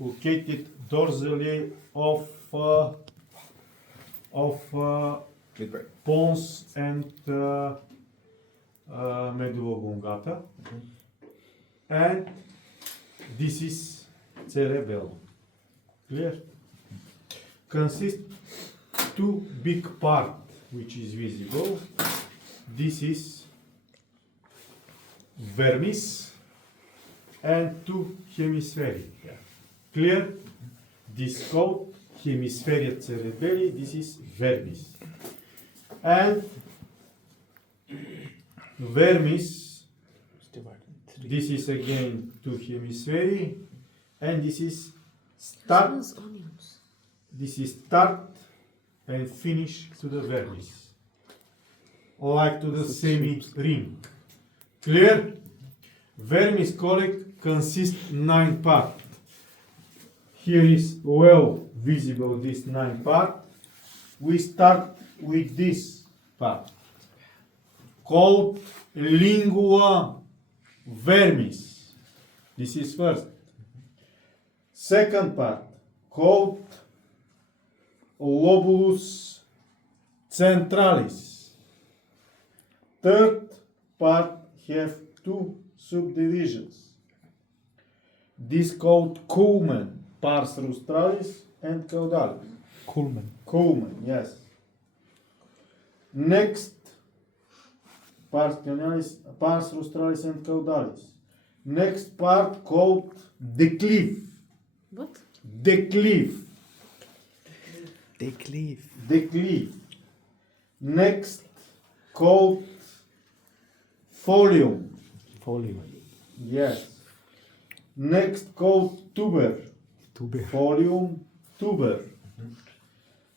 located dorsally of pons and medulla oblongata, and this is cerebellum. Clear? Consists two big part which is visible. This is vermis and two hemispheria. Clear? This called hemispheria cerebelli. This is vermis. And vermis, this is again two hemispheria, and this is start. This is start and finish to the vermis, like to the semi-ring. Clear? Vermis colic consists 9 parts. Here is well visible this 9 part. We start with this part called lingua vermis. This is first. Second part called lobulus centralis. Third part have two subdivisions. This called culmen, pars rostralis and caudalis. Culmen, yes. Next, pars pionealis, pars rostralis and caudalis. Next part called declive. What? Declive. Declive. Declive. Next called folium. Folio. Yes. Next called tuber. Tuber. Folium, tuber.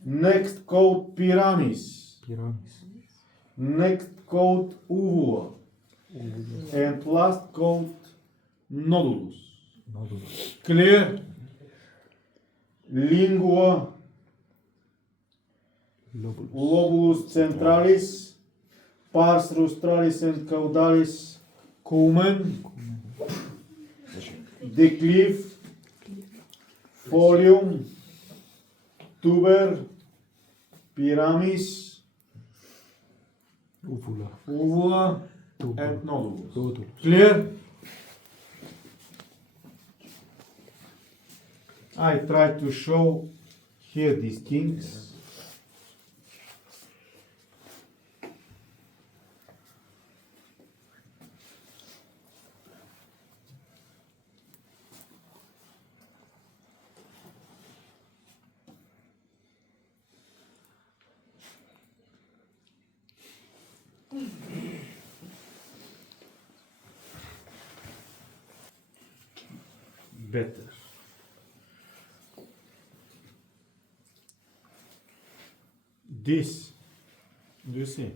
Next called pyramis. Pyramis. Next called uvula. And last called nodulus. Nodulus. Clear? Lingua, Lobulus. lobulus centralis, pars rostralis and caudalis, culmen, declive, folium, tuber, pyramis, Uvula. uvula, Tuber. and nodulus. Nodulus. Clear? I try to show here these things. Better. This, do you see,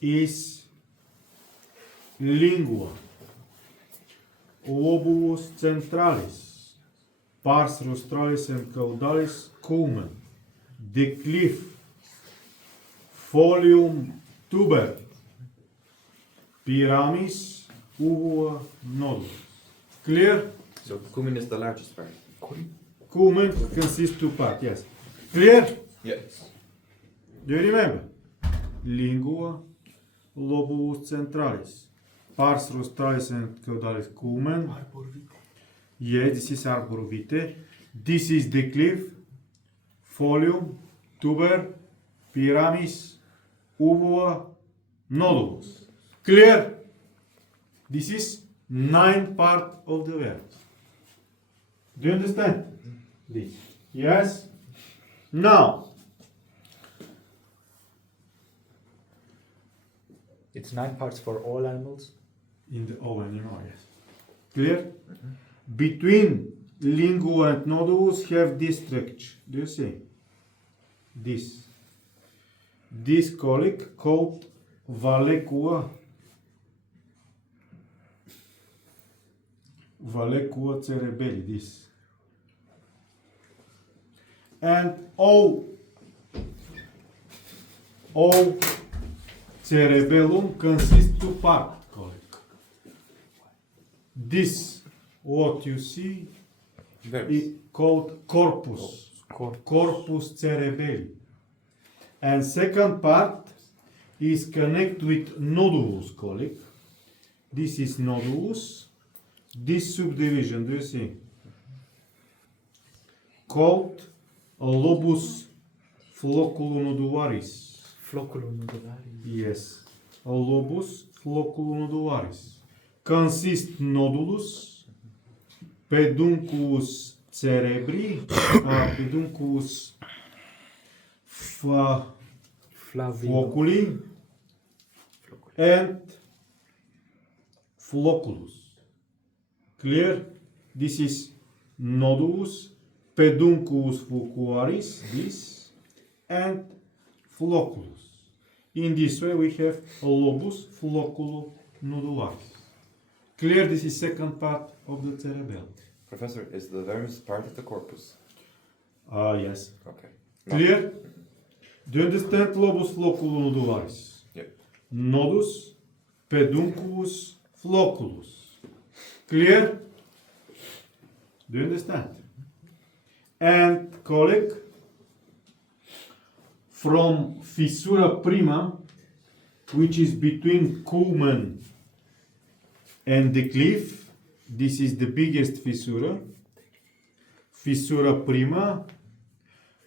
is lingua, lobulus centralis, pars rostralis and caudalis, culmen, declive, folium, tuber, pyramis, uvula, nodulus. Clear? So cumin is the largest part. Culmen consists 2 parts, yes. Clear? Yes. Do you remember? Lingua, lobulus centralis, pars rostralis and caudalis, culmen. Yes, this is arbor vitae. This is declive, folium, tuber, pyramis, uvula, nodulus. Clear? This is 9 part of the verb. Do you understand this? Yes? Now, It's 9 parts for all animals. in the all animal, yes. Clear? Between lingua and nodulus have this structure. Do you see? This colic called vallecula cerebelli, this. And all cerebellum consists 2 parts colic. This what you see Vermis. called corpus. Corpus cerebelli. And second part is connect with nodulus, colleague. This is nodulus. This subdivision, do you see? Called lobus flocculonodularis. Flocculum nodularis. Yes. Lobus flocculonodularis. Consist nodulus, pedunculus cerebri, pedunculus Flavino. floculi, and flocculus. Clear? This is nodulus, pedunculus flocularis, this, and flocculus. In this way we have lobus flocculonodularis. Clear? This is second part of the cerebellum. Professor, is the vermis part of the corpus? Yes. Okay. Clear? Do you understand lobus flocculonodularis? Yep. Nodus, pedunculus, flocculus. Clear? Do you understand? And colleague, from fissura prima, which is between culmen and the cliff, this is the biggest fissura. Fissura prima,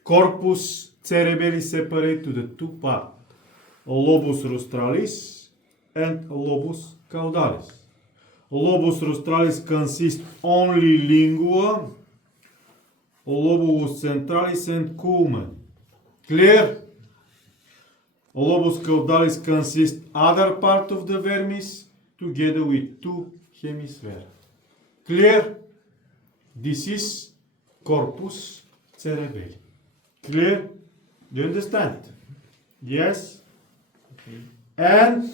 corpus cerebelli separate to the two parts, lobus rostralis and lobus caudalis. Lobus rostralis consists only lingua, lobus centralis and culmen. Clear? Lobus caudalis consists other part of the vermis together with two hemispheres. Clear? This is corpus cerebelli. Clear? Do you understand? Yes? And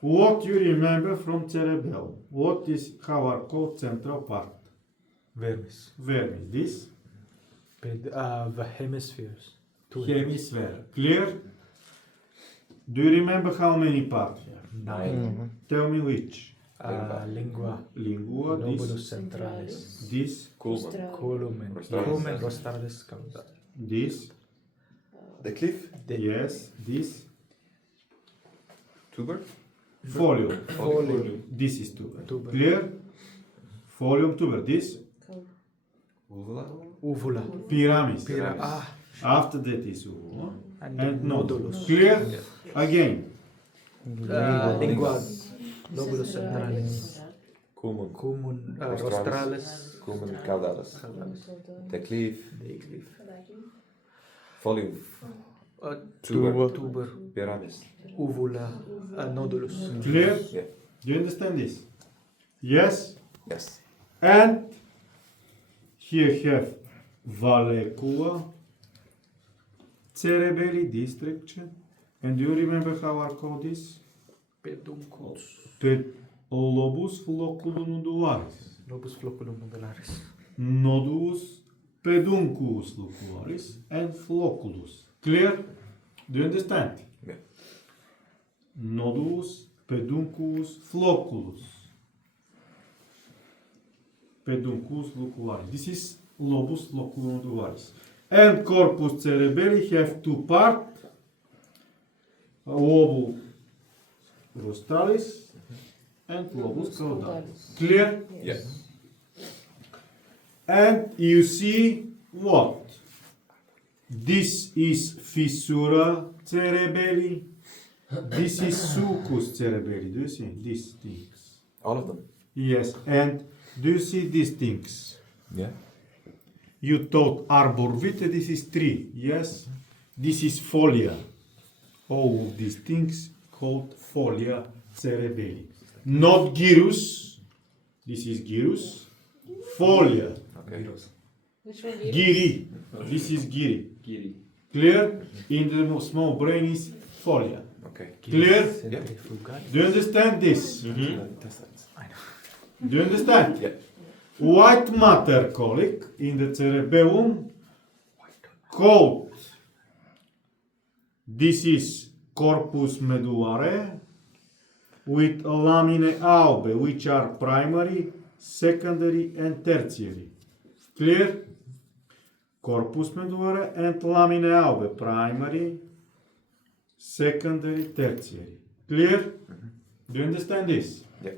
what you remember from cerebellum? What is our called central part? Vermis. Vermis. This The hemispheres. Two hemisphere. Clear? Do you remember how many parts? Nine. Tell me which. Lingua. Lingua, Lobulus this, centralis. this, Culmen. Columen. Rostralis. Culmen. Rostralis. Caudalis. this, The cliff? yes, this, Tuber? folium. Folium. This is tuber. Tuber. Clear? Folium, tuber. This, Uvula? Uvula. pyramis. Pyra. After that is uvula. And And nodulus. nodulus. Clear? Again. Lingua. Lobulus centralis. Culmen. Culmen. Rostralis. Rostralis. Culmen caudalis. Caudalis. The cliff? The cliff. Folium? Tuber. Pyramis? Uvula. Nodulus. Clear? Yeah. Do you understand this? Yes? Yes. And here have vallecula, cerebelli, this structure. And do you remember how I call this? Pedunculus. Lobus flocculonodularis. Lobus flocculum nodularis. Nodulus pedunculus flocularis and flocculus. Clear? Do you understand? Yeah. Nodulus pedunculus flocculus. Pedunculus flocularis. This is lobus flocculonodularis. And corpus cerebelli have two parts. Lobus rostralis and lobus caudalis. Clear? Yeah. And you see what? This is fissura cerebelli. This is sulcus cerebelli. Do you see these things? All of them? Yes. And do you see these things? Yeah. You thought arbor vitae, this is tree. Yes. This is folia. All of these things called folia cerebelli. Not gyrus. This is gyrus. Folia. Okay. Which one? Giri. This is giri. Clear? In the small brain is folia. Okay. Clear? Centrifugalis. Do you understand this? Intestines. Do you understand? Yeah. White matter, colleague, in the cerebellum, called, this is corpus medullare, with laminae albae, which are primary, secondary, and tertiary. Clear? Corpus medullare and laminae albe. Primary, secondary, tertiary. Clear? Do you understand this? Yeah.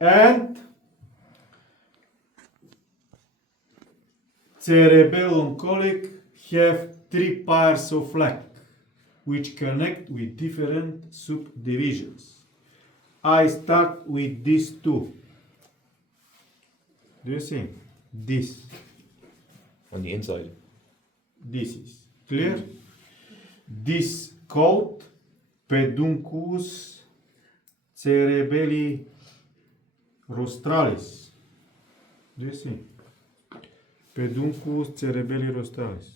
And cerebellum colic have 3 pairs of legs which connect with different subdivisions. I start with these two. Do you see? This. On the inside. This is clear. This called peduncus cerebelli rostralis. Do you see? Peduncus cerebelli rostralis.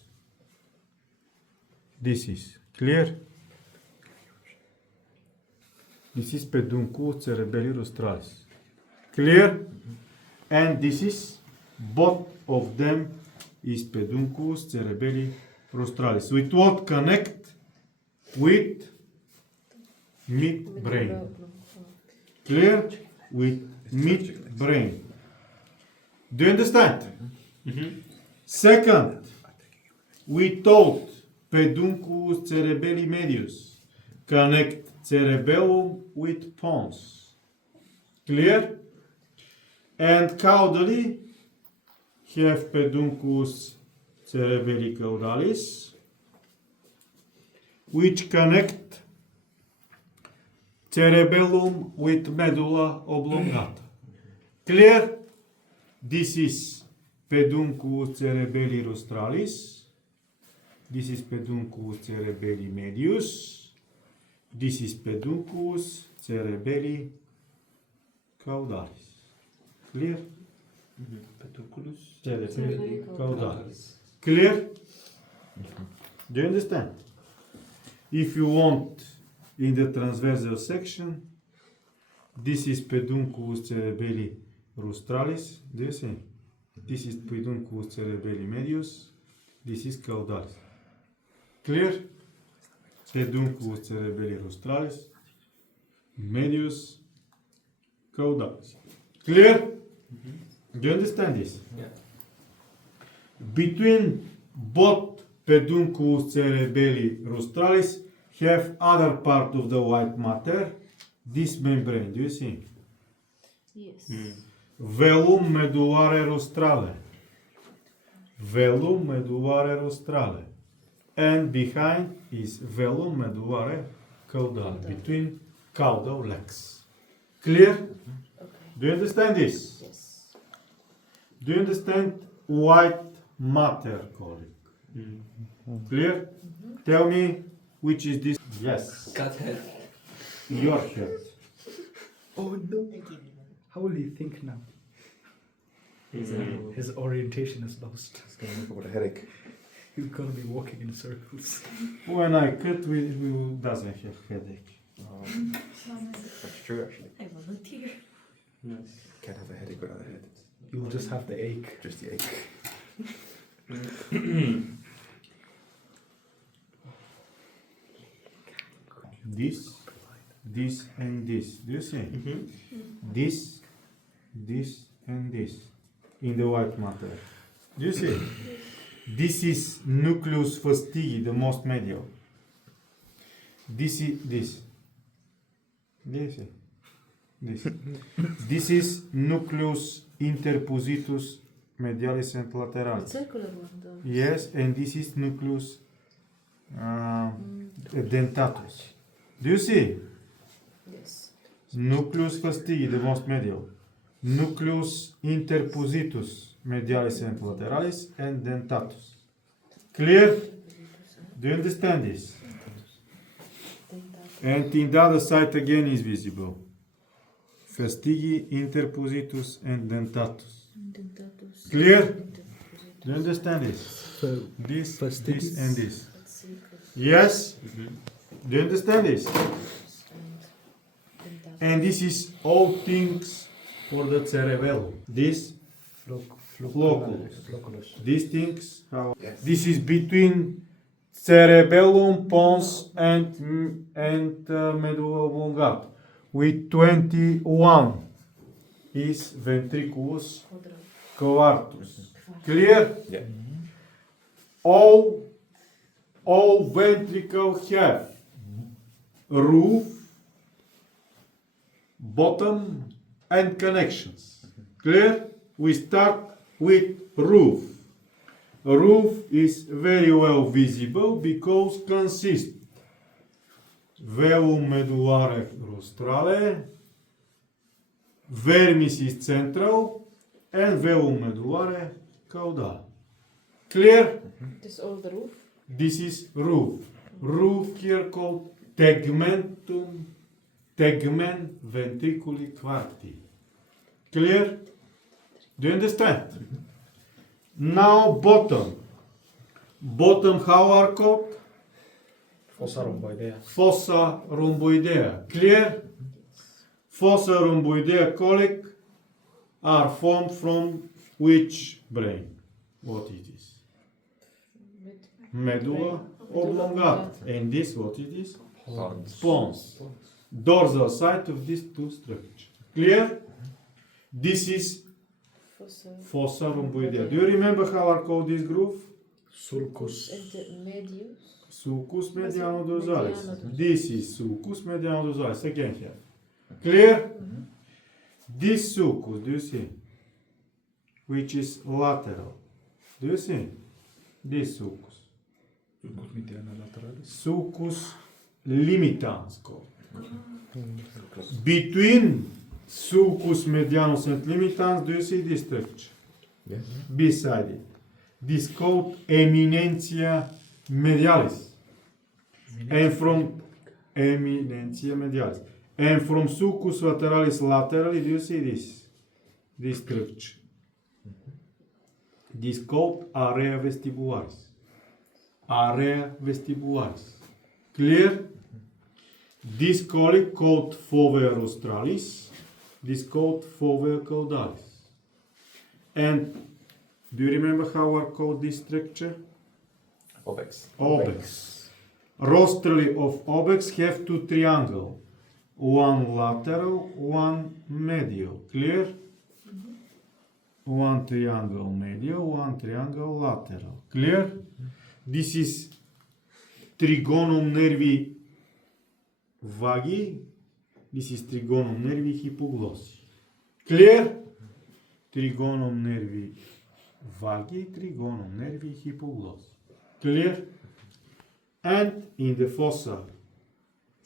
This is clear. This is peduncus cerebelli rostralis. Clear? And this is both of them is peduncus cerebelli rostralis. With what connect? With midbrain. Clear? With midbrain. Do you understand? Second, we taught peduncus cerebelli medius connect cerebellum with pons. Clear? And caudally have peduncus cerebelli caudalis which connect cerebellum with medulla oblongata. Clear? This is peduncus cerebelli rostralis. This is peduncus cerebelli medius. This is peduncus cerebelli caudalis. Clear? Pedunculus Cerebelli caudalis. Clear? Do you understand? If you want in the transversal section, this is peduncus cerebelli rostralis. Do you see? This is peduncus cerebelli medius. This is caudalis. Clear? Peduncus cerebelli rostralis, medius, caudalis. Clear? Do you understand this? Yeah. Between both peduncus cerebelli rostralis have other part of the white matter, this membrane. Do you see? Yes. Velum medullare rostrale. Velum medullare rostrale. And behind is velum medullare caudale. Between caudal legs. Clear? Okay. Do you understand this? Yes. Do you understand white matter colic? Clear? Tell me which is this. Yes. cat head. Your head. Oh no! How will he think now? His orientation is lost. It's gonna make up with a headache. He's gonna be walking in circles. When I cut, we doesn't have headache. That's true, actually. I volunteer. Can't have a headache without a head. You will just have the ache. Just the ache. This, and this. Do you see? This, and this in the white matter. Do you see? This is nucleus fastigi, the most medial. This is this. Do you see? This. This is nucleus interpositus medialis and The lateralis. circular one, though. Yes, and this is nucleus dentatus. Do you see? Yes. Nucleus fastigi, the most medial. Nucleus interpositus medialis and lateralis and dentatus. Clear? Do you understand this? And in the other side again is visible. Fastigi, interpositus and dentatus. Dentatus. Clear? Interpositus. Do you understand this? So This, Fastigi. this and this. Let's see. Yes? Do you understand this? Dentatus. And this is all things for the cerebellum. This, flocculus. these things, how Yes. this is between cerebellum, pons, and medulla oblongata. With 21 is ventriculus Quadrat. coarctus. Clear? Yeah. All ventricle have roof, bottom, and connections. Clear? We start with roof. Roof is very well visible because consists veum medullare rostrale, vermicis central, and veum medullare caudale. Clear? This all the roof. This is roof. Roof here called tegmentum, tegmen ventriculi quarti. Clear? Do you understand? Now bottom. Bottom how are called? Fossa rhomboidea. Fossa rhomboidea. Clear? Fossa rhomboidea colic are formed from which brain? What it is? Medulla oblongata. And this what it is? Pons. Pons. Dorsal side of these two structures. Clear? This is Fossa. fossa rhomboidea. Do you remember how I call this groove? Sulcus. And the medius. Sulcus mediano-dorsalis. Mediano-dorsalis. This is sulcus mediano-dorsalis. Again here. Clear? This sulcus, do you see? Which is lateral. Do you see? This sulcus. Sulcus mediana lateralis. Sulcus limitans called. Between sulcus medianus and limitans, do you see this structure? Yes. Beside it. This called eminentia medialis. And from eminentia medialis. And from sulcus lateralis laterally, do you see this? This structure. This called area vestibularis. Area vestibularis. Clear? This colic called fovea rostralis. This called fovea caudalis. And do you remember how I called this structure? Obex. Obex. Rostrally of obex have two triangles. One lateral, one medial. Clear? One triangle medial, one triangle lateral. Clear? This is trigonum nervi vagi. This is trigonum nervi hypoglossi. Clear? Trigonum nervi vagi, trigonum nervi hypoglossi. Clear? And in the fossa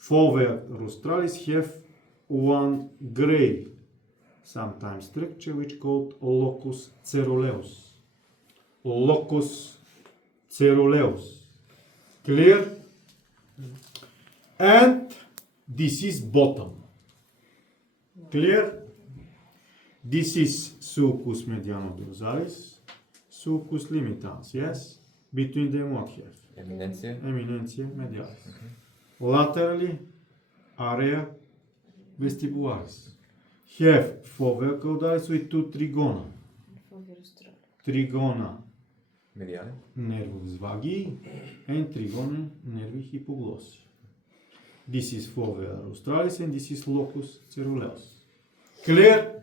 fovea rostralis have one gray, sometimes structure which called locus ceruleus. Locus ceruleus. Clear? And this is bottom. Clear? This is sulcus mediano-dorsalis, sulcus limitans, yes? Between them what have? Eminentia. Eminentia medialis. Laterally, area vestibularis. Have fovea caudalis with two trigona. Fovea rostrale. Trigona Mediale. nervus vagi and trigona nervi hypoglossi. This is fovea rostralis and this is locus ceruleus. Clear?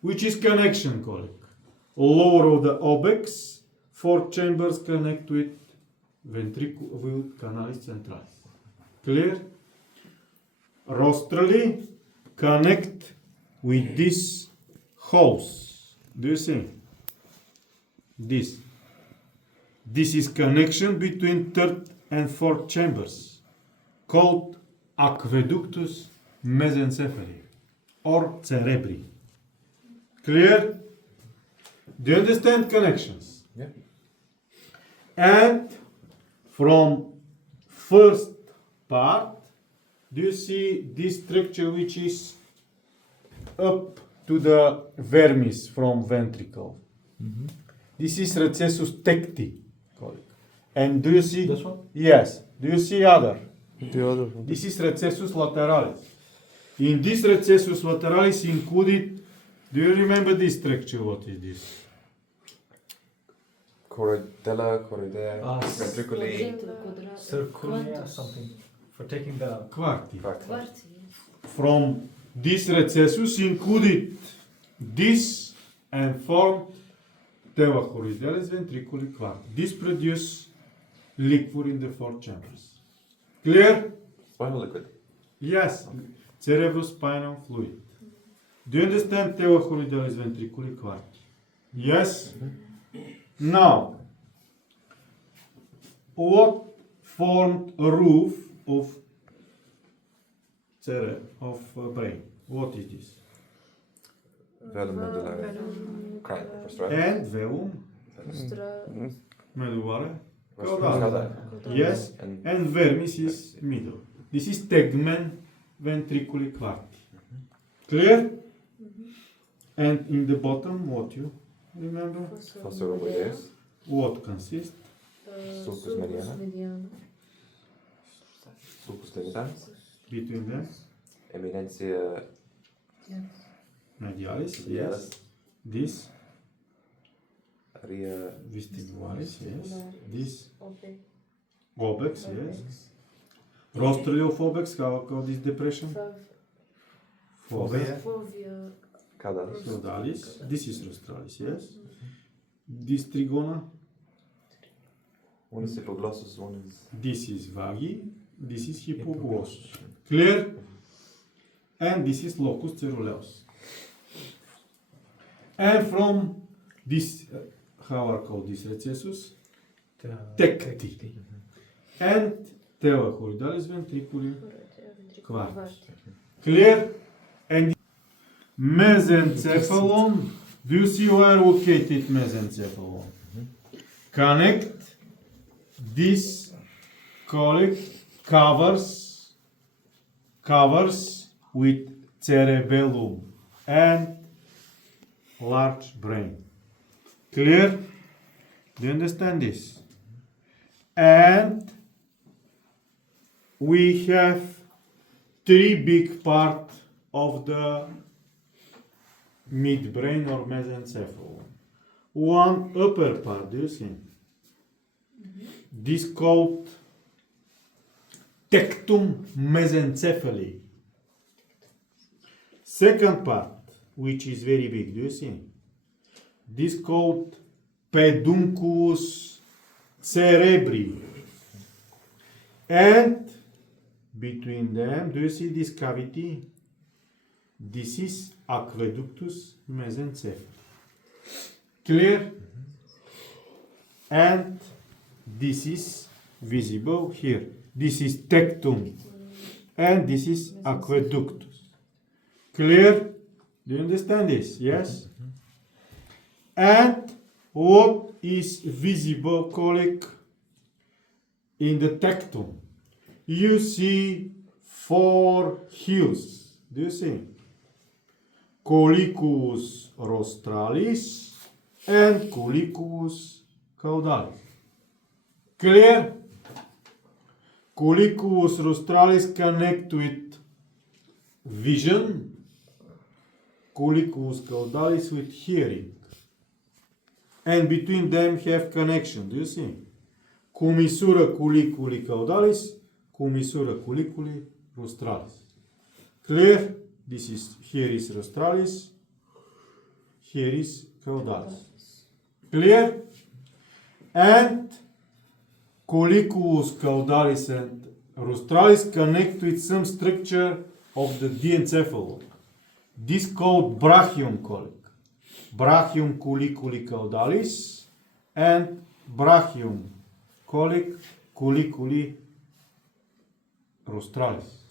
Which is connection colic? Lower of the obex, four chambers connect with with canalis centralis. Clear? Rostrally connect with this holes. Do you see? This. This is connection between third and fourth chambers, called aqueductus mesencephali or cerebri. Clear? Do you understand connections? Yeah. And from first part, do you see this structure which is up to the vermis from ventricle? This is recessus tecti. And do you see? This one? Yes. Do you see other? The other one. This is recessus lateralis. In this recessus lateralis included, do you remember this structure? What is this? Corridella, corridea, Ah, ventriculi. Circulia something. For taking the Quarti. Quarti. Quarti. From this recessus included this and formed telachoroidealis ventriculi quarti. This produce liquid in the four chambers. Clear? Spinal liquid. Yes. Cerebrospinal fluid. Do you understand telachoroidealis ventriculi quarti? Yes? Now, what formed a roof of brain? What is this? Velum medullare. Crine. Rostral. And velum Rostra. medullare Rostral. caudale. Yes, And and vermis is middle. This is tegmen ventriculi quarti. Clear? And in the bottom, what you remember? fossa rhomboideus. What consists? Sulcus mediana. mediana. Sulcus digitalis. Between them? Eminentia Medialis, yes. medialis. This Area vestibularis, yes. Vestibularis. This Ope. obex, yes. Rostrilophobex, how this depression? Phobia. Fovea. caudalis. Caudalis. This is rostralis, yes. This trigona. One is hypoglossus, one is This is vagi. This is hypoglossus. Clear? And this is locus ceruleus. And from this, how are called this recessus? Tecti. And telachoroidalis ventriculi quarti. Clear? And mesencephalon. Do you see where located mesencephalon? Connect this colic covers with cerebellum and large brain. Clear? Do you understand this? And we have three big part of the midbrain or mesencephalon. One upper part, do you see? This called tectum mesencephali. Second part, which is very big, do you see? This called pedunculus cerebri. And between them, do you see this cavity? This is aqueductus mesencephali. Clear? And this is visible here. This is tectum. And this is aqueductus. Clear? Do you understand this? Yes? And what is visible colic in the tectum? You see four hills. Do you see? Collicus rostralis and collicus caudalis. Clear? Collicus rostralis connect with vision. Collicus caudalis with hearing. And between them have connection. Do you see? Commissura colliculi caudalis, commissura colliculi rostralis. Clear? This is here is rostralis, here is caudalis. Clear? And collicus caudalis and rostralis connect with some structure of the diencephalon. This called brachium colic. Brachium colliculi caudalis and brachium colic colliculi rostralis.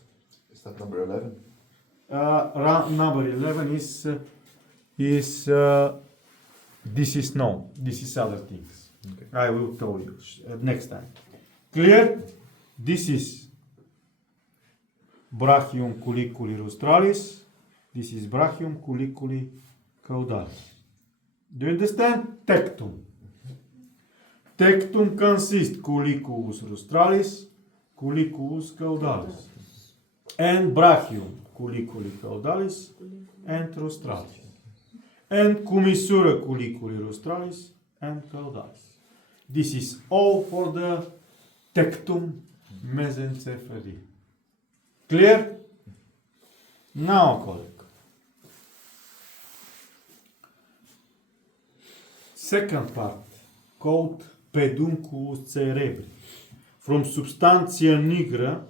Is that number 11? Number 11 is this is no, this is other things. Okay. I will tell you next time. Clear? This is brachium colliculi rostralis. This is brachium colliculi caudalis. Do you understand? Tectum. Tectum consists collicus rostralis, collicus caudalis, and brachium colliculi caudalis and rostralis, and commissura colliculi rostralis and caudalis. This is all for the tectum mesencephali. Clear? Now, colic. second part, called pedunculus cerebri. From substantia nigra,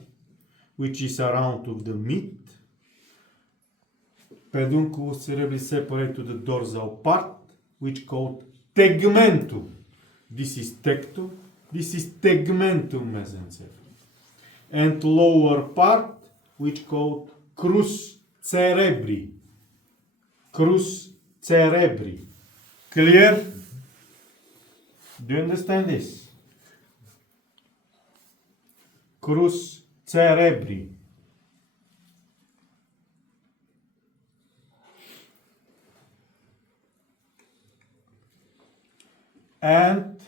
which is around of the meat, pedunculus cerebri separate to the dorsal part, which called tegmentum. This is tectum, this is tegmentum mesencephaly. And lower part, which called crus cerebri. Crus cerebri. Clear? Do you understand this? Crus cerebri. And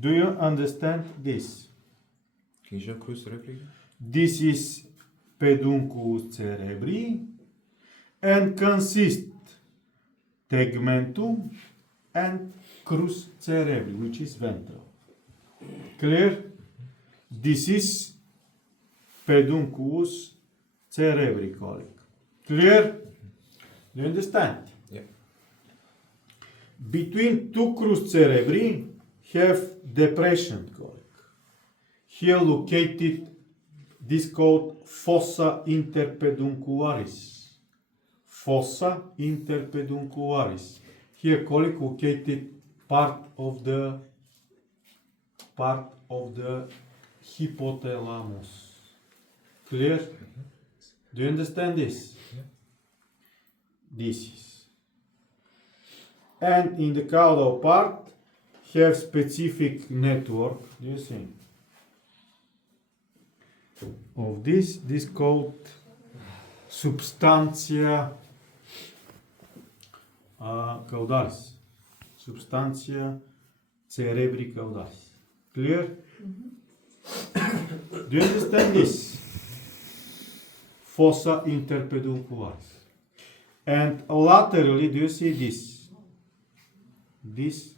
do you understand this? Can you cruz replica? This is pedunculus cerebri and consists tegmentum and crus cerebri, which is ventral. Clear? This is pedunculus cerebri, colleague. Clear? Do you understand? Yeah. Between two crus cerebri have depression, colleague. Here located, this called fossa interpeduncularis. Fossa interpeduncularis. Here, colleague, located part of the hypothalamus. Clear? Do you understand this? Yeah. This is. And in the caudal part have specific network. Do you see? Of this called substantia caudalis. Substantia cerebri caudalis. Clear? Do you understand this? Fossa interpeduncularis. And laterally, do you see this? This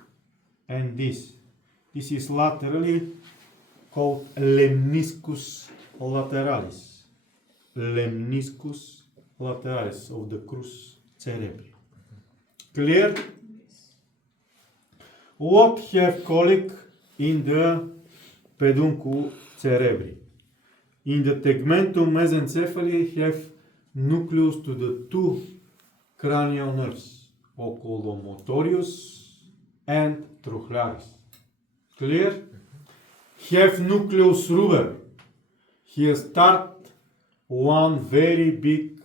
and this. This is laterally called lemniscus lateralis. Lemniscus lateralis of the crus cerebri. Clear? What have, colleague, in the peduncle cerebri? In the tegmentum mesencephaly have nucleus to the two cranial nerves, oculomotorius and trochlearis. Clear? Have nucleus ruber. Here start one very big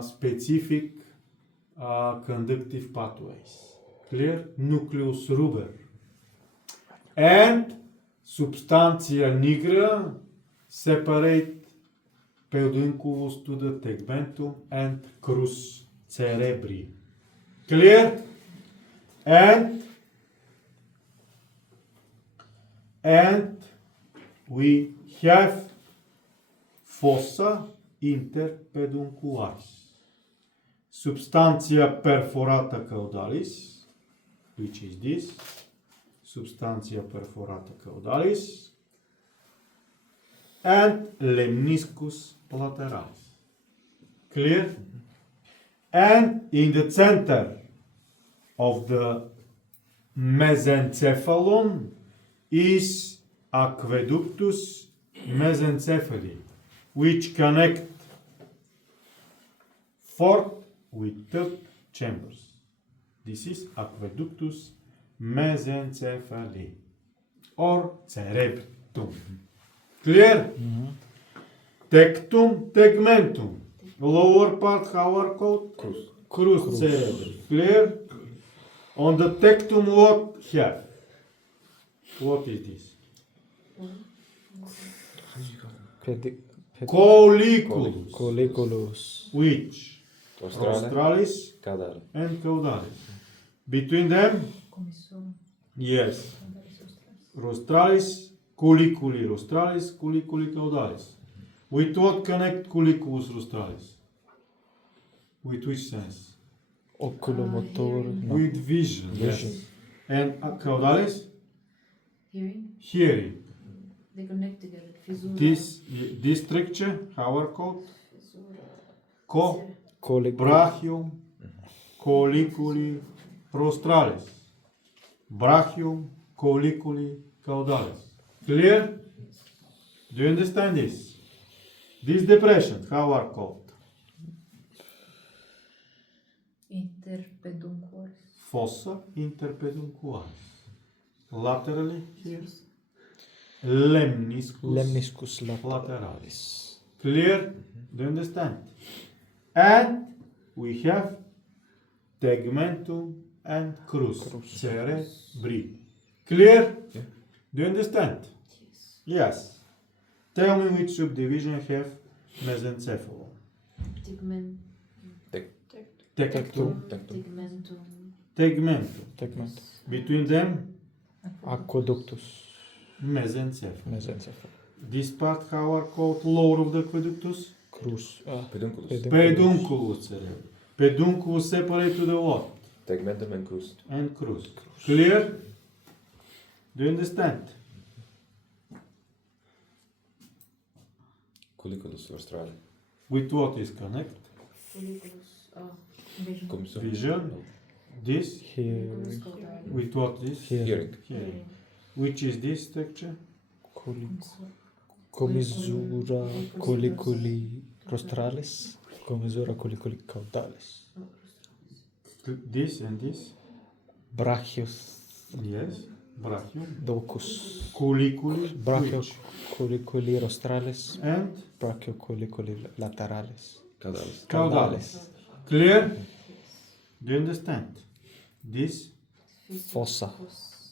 specific conductive pathways. Clear? Nucleus ruber. And substantia nigra separate pedunculus to the tegmentum and crus cerebri. Clear? And we have fossa interpeduncularis. Substantia perforata caudalis, which is this. Substantia perforata caudalis. And lemniscus lateralis. Clear? And in the center of the mesencephalon is aqueductus mesencephali, which connect fourth with third chambers. This is aqueductus mesencephali or cerebtum. Clear? Tectum, tegmentum. Lower part, how are called? Crus cerebri. Clear? On the tectum, what have? What is this? Colliculus. Colliculus. Which? Rostrale. Rostralis Caudale. and caudalis. Between them? Commissum. Yes. Rostralis, colliculi rostralis, colliculi caudalis. With what connect colliculus rostralis? With which sense? Oculomotor. No. With vision. Vision. Yes. And caudalis? Hearing. Hearing. They connect together. Fissura. This structure, how are called? Fissura. Co, Colliculus. brachium, colliculi rostralis. Brachium colliculi caudalis. Clear? Do you understand this? These depressions, how are called? Interpeduncuaris. Fossa interpeduncualis. Laterally here. Lemniscus. Lemniscus lateralis. Clear? Do you understand? And we have tegmentum and crus. Cerebri. Clear? Yeah. Do you understand? Yes. Tell me which subdivision have mesencephalon. Tegmen. Tectum. Tegmentum. Tegmentum. Tegmentum. Between them, Aqueductus. mesencephalon. Mesencephalon. This part how are called lower of the aqueductus? Crus. Pedunculus. Pedunculus. Pedunculus separate to the what? Tegmentum and crus. And crus. Clear? Do you understand? Colliculus rostrale. With what is connect? Colliculus. Vision. Comisum. Vision. This. Colliculus Here. caudalis. With what is? Here. Hearing. Hearing. Which is this structure? Comisura colliculi rostralis. Comisura colliculi caudalis. This and this? Brachius. Yes. Brachium. Docus. Colliculi. Brachio Which? colliculi rostralis. And Brachio colliculi lateralis. Caudalis. caudalis. Clear? Do you understand? This. Fossa.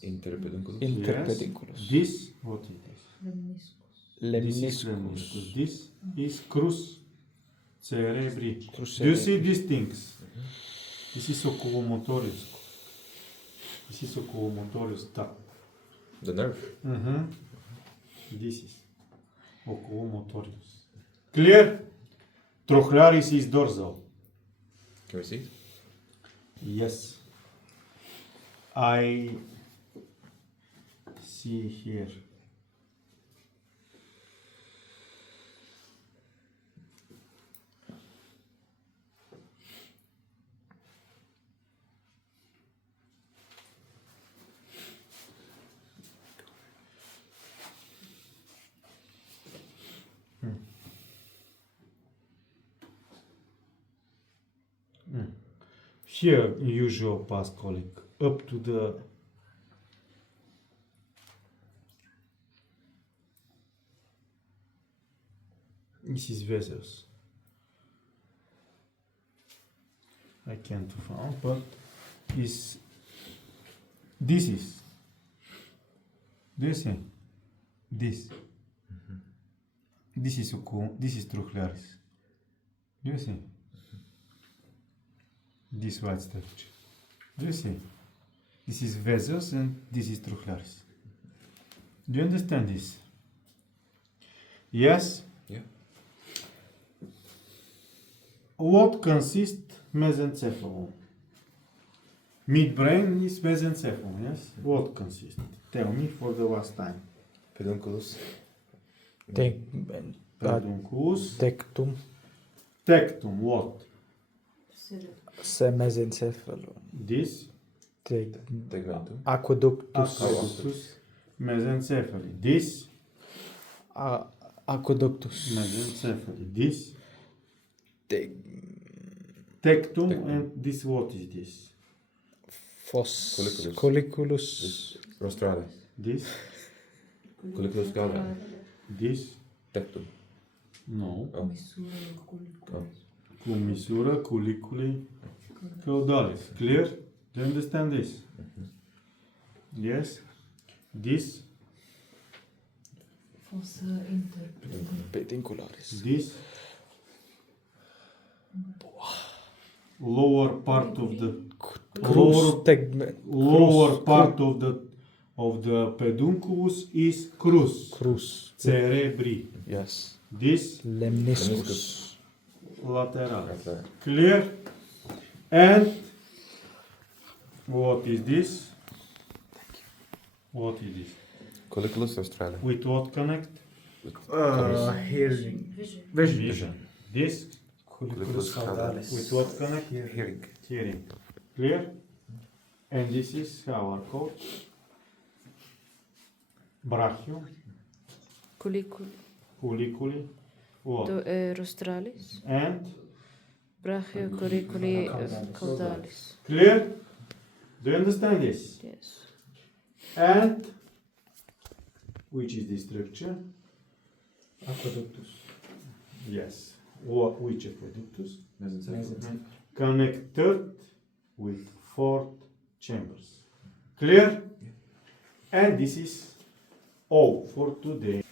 Interpedunculus. Interpedunculus. Yes. This. What is this? This is Lemniscus. lemniscus. This is crus cerebri. Crus Do you see cerebri. these things? This is oculomotorius. This is oculomotorius duct. The nerve. This is oculomotorius. Clear? Trochlearis is dorsal. Can we see it? Yes. I see here. Here, usual past colic up to the this is vessels. I can't find, but is this is this thing. This this is trochlearis. Do you see? This white structure. Do you see? This is vessels and this is trochlearis. Do you understand this? Yes? Yeah. What consists mesencephalon? Midbrain is mesencephalon, yes? What consists? Tell me for the last time. Pedunculus. Pedunculus. Tectum. Tectum, what? Mesencephalon. This. Tegmentum. Aqueductus. Aqueductus. Mesencephaly. This. Aqueductus. Mesencephaly. This. Tec- Tectum, Tectum. and this what is this? Colliculus. Colliculus. Rostrale. This. Colliculus caudalis. This. Tectum. No. Oh. Commissura colliculi caudalis. Clear? Do you understand this? Yes. This. Fossa interpeduncuaris. Peduncularis. This. Lower part of the Crus. Tegment. lower part of the pedunculus is crus Crus. cerebri. Yes. This Lemniscus. lateralis. Okay. Clear? And what is this? What is this? Colliculus rostrale. With what connect? Hearing. Vision. Vision. This Colliculus caudalis. with what connect? Hearing. Hearing. Clear? And this is our code. Brachio, culiculi, what? Rostralis. And Brachio curriculi caudalis. clear? Do you understand this? Yes. And which is the structure? Aqueductus. Yes. Or which aqueductus? Mesenteric. Connected with 4 chambers. Clear? And this is all for today.